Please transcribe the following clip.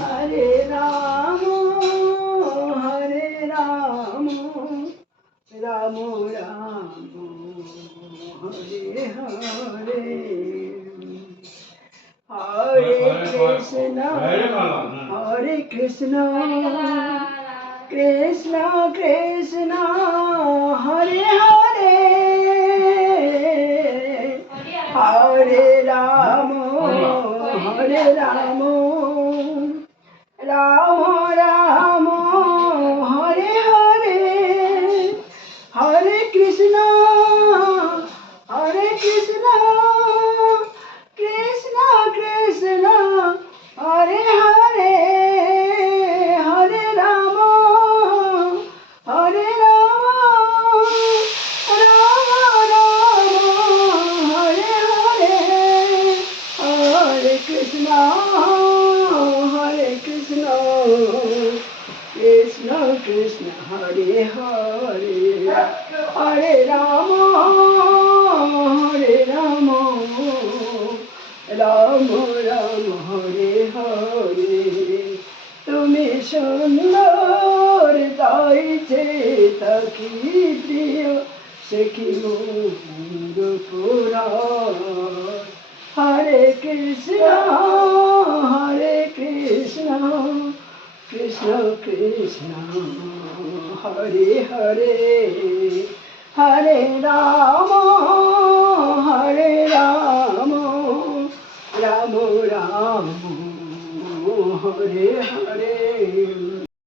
हरे राम राम राम हरे हरे हरे कृष्ण कृष्ण कृष्ण हरे हरे हरे राम राम राम हरे हरे हरे कृष्ण कृष्ण कृष्ण हरे हरे हरे राम राम राम हरे हरे हरे कृष्ण कृष्ण कृष्ण हरे हरे हरे राम राम राम हरे हरे তুমি সুন্দর তাইছে তাকি প্রিয় সখী মোর পুরাণ হরে কৃষ্ণ কৃষ্ণ কৃষ্ণ হরে হরে হরে রাম রাম রাম हरे हरे